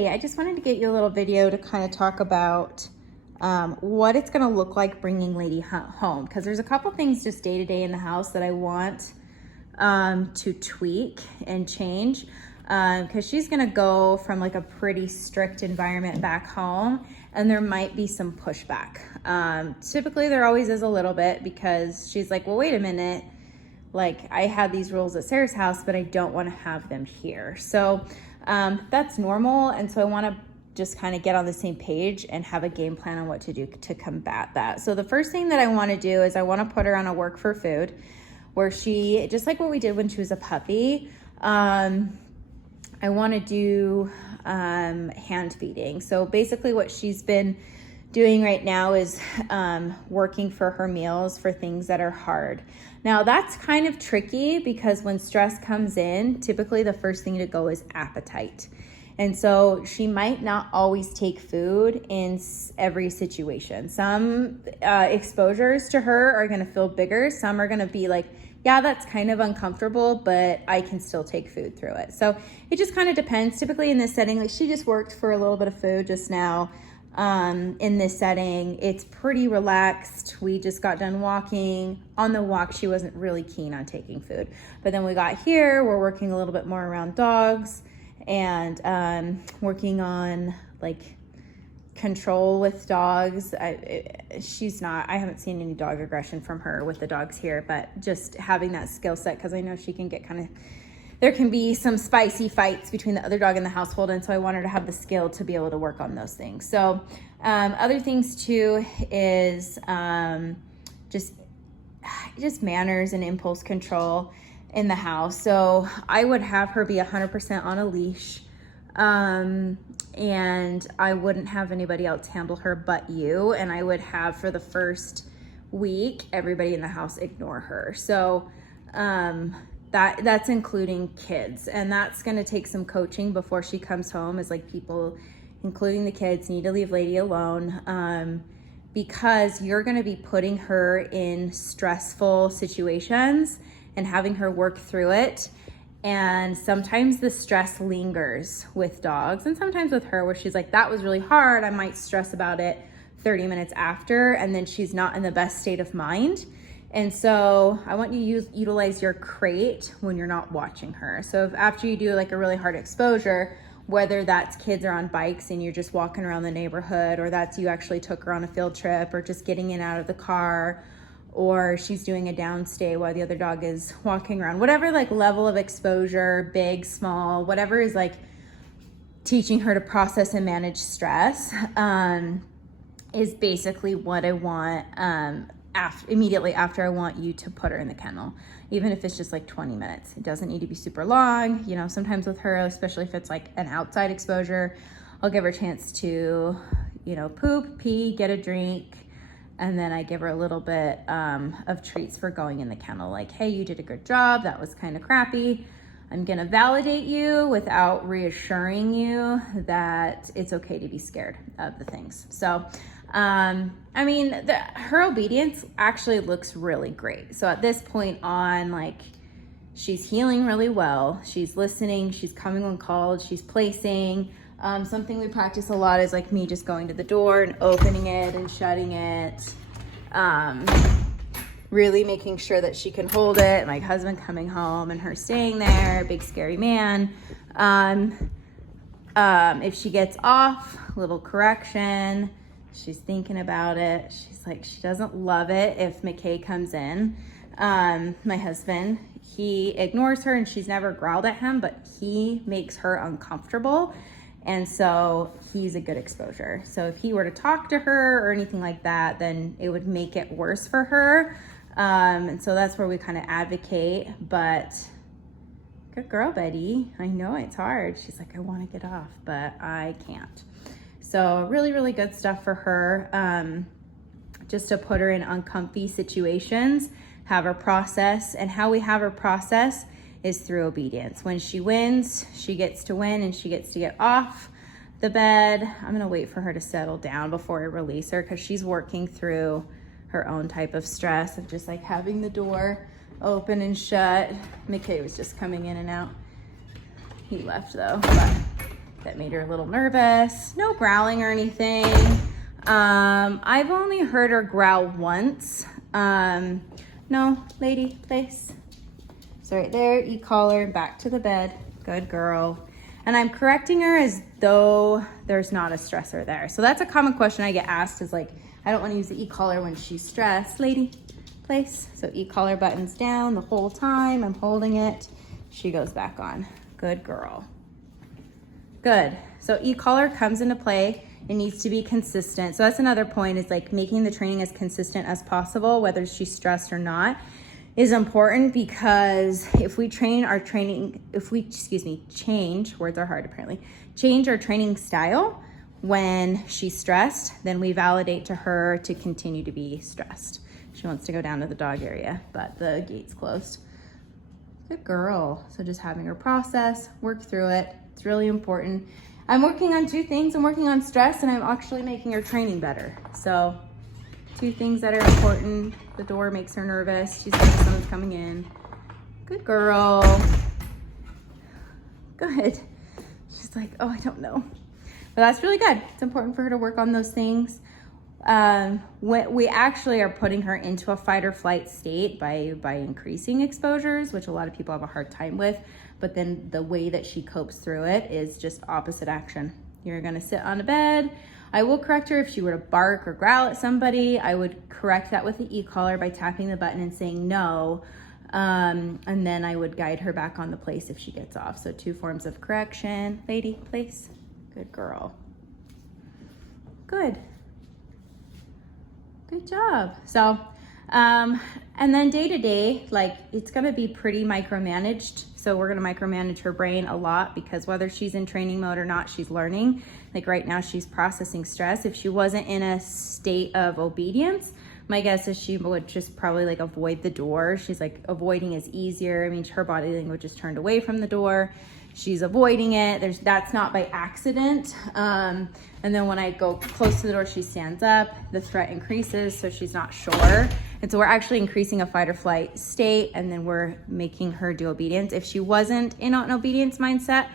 Hey, I just wanted to get you a little video to kind of talk about what it's going to look like bringing Lady home, because there's a couple things just day to day in the house that I want to tweak and change, because she's going to go from like a pretty strict environment back home, and there might be some pushback. Typically there always is a little bit, because she's like, well, wait a minute, like I had these rules at Sarah's house, but I don't want to have them here. So that's normal. And so I want to just kind of get on the same page and have a game plan on what to do to combat that. So the first thing that I want to do is I want to put her on a work for food, where she, just like what we did when she was a puppy, I want to do hand feeding. So basically what she's been doing right now is working for her meals for things that are hard. Now that's kind of tricky, because when stress comes in, typically the first thing to go is appetite. And so she might not always take food in every situation. Some exposures to her are going to feel bigger. Some are going to be like, yeah, that's kind of uncomfortable, but I can still take food through it. So it just kind of depends. Typically in this setting, like she just worked for a little bit of food just now. In this setting, it's pretty relaxed. We just got done walking. On the walk, she wasn't really keen on taking food. But then we got here, we're working a little bit more around dogs and working on like control with dogs. I haven't seen any dog aggression from her with the dogs here, but just having that skill set, because I know she can get there can be some spicy fights between the other dog in the household, and so I want her to have the skill to be able to work on those things. So other things too is just manners and impulse control in the house. So I would have her be 100% on a leash, and I wouldn't have anybody else handle her but you, and I would have, for the first week, everybody in the house ignore her. So that's including kids, and that's going to take some coaching before she comes home, is like people, including the kids, need to leave Lady alone, because you're going to be putting her in stressful situations and having her work through it. And sometimes the stress lingers with dogs, and sometimes with her, where she's like, that was really hard, I might stress about it 30 minutes after, and then she's not in the best state of mind. And so I want you to utilize your crate when you're not watching her. So if after you do like a really hard exposure, whether that's kids are on bikes and you're just walking around the neighborhood, or that's you actually took her on a field trip, or just getting in and out of the car, or she's doing a downstay while the other dog is walking around, whatever like level of exposure, big, small, whatever is like teaching her to process and manage stress, is basically what I want immediately after I want you to put her in the kennel, even if it's just like 20 minutes. It doesn't need to be super long. You know, sometimes with her, especially if it's like an outside exposure, I'll give her a chance to, you know, poop, pee, get a drink, and then I give her a little bit of treats for going in the kennel. Like, hey, you did a good job. That was kind of crappy. I'm gonna validate you without reassuring you that it's okay to be scared of the things. So, I mean, her obedience actually looks really great. So at this point on, like, she's healing really well. She's listening, she's coming when called, she's placing. Something we practice a lot is like me just going to the door and opening it and shutting it. Really making sure that she can hold it. My husband coming home and her staying there, big scary man. If she gets off, little correction. She's thinking about it. She's like, she doesn't love it if McKay comes in. My husband, he ignores her, and she's never growled at him, but he makes her uncomfortable. And so he's a good exposure. So if he were to talk to her or anything like that, then it would make it worse for her. And so that's where we kind of advocate. But good girl, Betty. I know it's hard. She's like, I want to get off, but I can't. So really, really good stuff for her, just to put her in uncomfy situations, have her process. And how we have her process is through obedience. When she wins, she gets to win, and she gets to get off the bed. I'm gonna wait for her to settle down before I release her, because she's working through her own type of stress of just like having the door open and shut. McKay was just coming in and out. He left though, but that made her a little nervous. No growling or anything. I've only heard her growl once. No, lady, place. So right there, e-collar, back to the bed. Good girl. And I'm correcting her as though there's not a stressor there. So that's a common question I get asked is like, I don't want to use the e-collar when she's stressed. Lady, place. So e-collar buttons down the whole time. I'm holding it. She goes back on. Good girl. Good. So e-collar comes into play. It needs to be consistent. So that's another point is like making the training as consistent as possible, whether she's stressed or not, is important because if we train our training, change, words are hard apparently, change our training style when she's stressed, then we validate to her to continue to be stressed. She wants to go down to the dog area, but the gate's closed. Good girl. So just having her process, work through it. It's really important. I'm working on two things. I'm working on stress and I'm actually making her training better. So two things that are important. The door makes her nervous. She's thinking someone's coming in. Good girl. Good. She's like, oh, I don't know. But that's really good. It's important for her to work on those things. We actually are putting her into a fight or flight state by increasing exposures, which a lot of people have a hard time with. But then the way that she copes through it is just opposite action. You're gonna sit on a bed. I will correct her if she were to bark or growl at somebody. I would correct that with the e-collar by tapping the button and saying no. And then I would guide her back on the place if she gets off. So two forms of correction. Lady, place. Good girl. Good. Good job. So, and then day to day, like it's gonna be pretty micromanaged. So we're gonna micromanage her brain a lot because whether she's in training mode or not, she's learning. Like right now she's processing stress. If she wasn't in a state of obedience, my guess is she would just probably like avoid the door. She's like avoiding is easier. I mean, her body language is turned away from the door. She's avoiding it. That's not by accident. And then when I go close to the door, she stands up, the threat increases, so she's not sure. And so we're actually increasing a fight or flight state, and then we're making her do obedience. If she wasn't in an obedience mindset,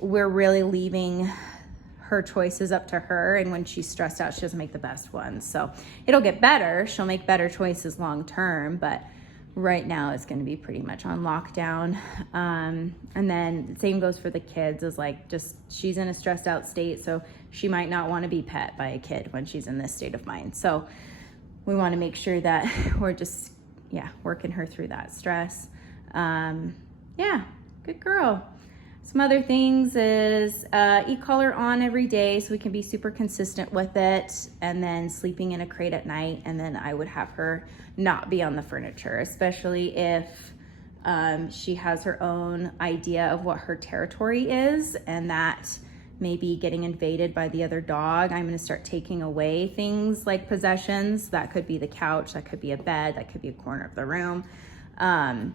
we're really leaving her choices up to her. And when she's stressed out, she doesn't make the best ones. So it'll get better. She'll make better choices long term, but right now it's going to be pretty much on lockdown. And then the same goes for the kids is like, just, she's in a stressed out state. So she might not want to be pet by a kid when she's in this state of mind. So we want to make sure that we're just, working her through that stress. Good girl. Some other things is e-collar on every day so we can be super consistent with it, and then sleeping in a crate at night. And then I would have her not be on the furniture, especially if she has her own idea of what her territory is, and that maybe getting invaded by the other dog. I'm going to start taking away things like possessions. That could be the couch, that could be a bed, that could be a corner of the room. I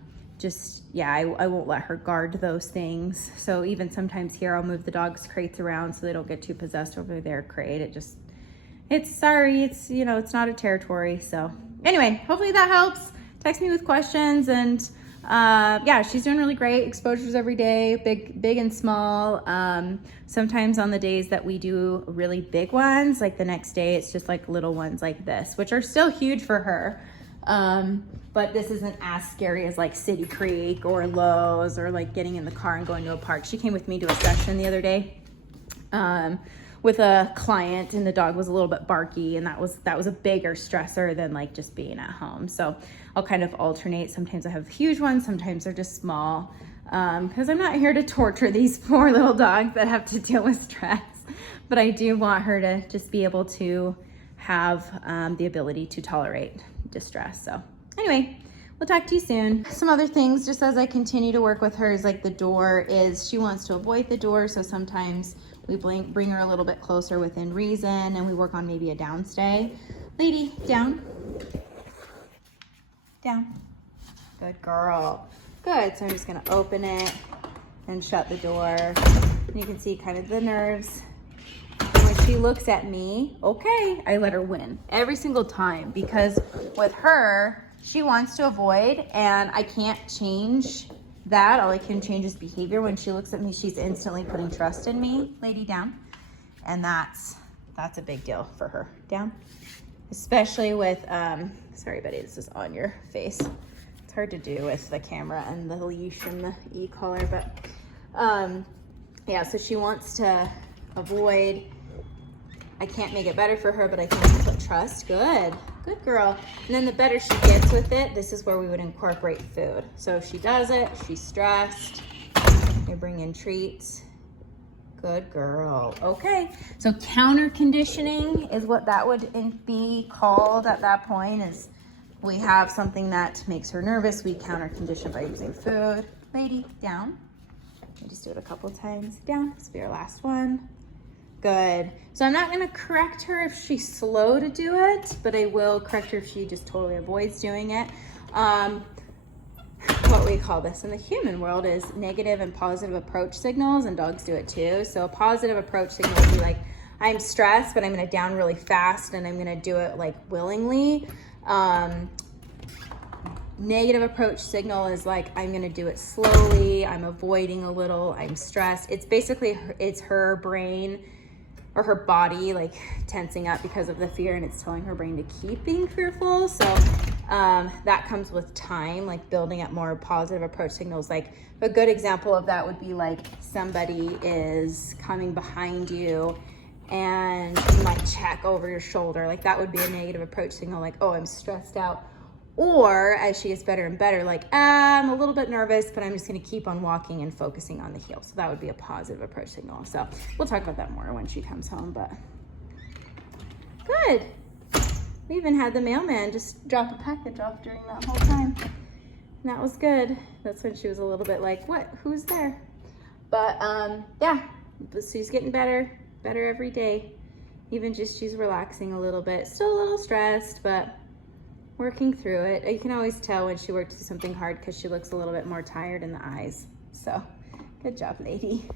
won't let her guard those things. So even sometimes here I'll move the dog's crates around so they don't get too possessed over their crate. It's not a territory. So anyway, hopefully that helps. Text me with questions, and she's doing really great. Exposures every day, big and small. Sometimes on the days that we do really big ones, like the next day, it's just like little ones like this, which are still huge for her. But this isn't as scary as like City Creek or Lowe's or like getting in the car and going to a park. She came with me to a session the other day with a client, and the dog was a little bit barky, and that was a bigger stressor than like just being at home. So I'll kind of alternate. Sometimes I have huge ones, sometimes they're just small, because I'm not here to torture these poor little dogs that have to deal with stress, but I do want her to just be able to have the ability to tolerate distress. So anyway, we'll talk to you soon. Some other things, just as I continue to work with her, is like the door is, she wants to avoid the door. So sometimes we bring her a little bit closer within reason, and we work on maybe a downstay. Lady, down. Down. Good girl. Good. So I'm just going to open it and shut the door. And you can see kind of the nerves. When she looks at me, okay, I let her win every single time, because with her, she wants to avoid, and I can't change that, all I can change is behavior. When she looks at me, she's instantly putting trust in me. Lady, down. And that's a big deal for her. Down. Especially with, sorry buddy, this is on your face. It's hard to do with the camera and the leash and the e-collar, but yeah, so she wants to avoid, I can't make it better for her, but I can put trust. Good girl. And then the better she gets with it, this is where we would incorporate food. So if she does it, she's stressed, you bring in treats. Good girl. Okay, so counter conditioning is what that would be called at that point. Is we have something that makes her nervous, we counter condition by using food. Lady, down. I just do it a couple times. Down. This will be our last one. Good. So I'm not going to correct her if she's slow to do it, but I will correct her if she just totally avoids doing it. What we call this in the human world is negative and positive approach signals, and dogs do it too. So a positive approach signal would be like, I'm stressed, but I'm going to down really fast, and I'm going to do it like willingly. Negative approach signal is like, I'm going to do it slowly, I'm avoiding a little, I'm stressed. It's basically, it's her brain or her body like tensing up because of the fear, and it's telling her brain to keep being fearful. So that comes with time, like building up more positive approach signals. Like a good example of that would be like somebody is coming behind you and you might check over your shoulder. Like that would be a negative approach signal, like, oh, I'm stressed out. Or as she gets better and better, like, I'm a little bit nervous, but I'm just gonna keep on walking and focusing on the heel. So that would be a positive approach signal. So we'll talk about that more when she comes home, but good. We even had the mailman just drop a package off during that whole time. And that was good. That's when she was a little bit like, what, who's there? But yeah, she's getting better every day. Even just she's relaxing a little bit. Still a little stressed, but working through it. You can always tell when she worked through something hard because she looks a little bit more tired in the eyes. So good job, lady.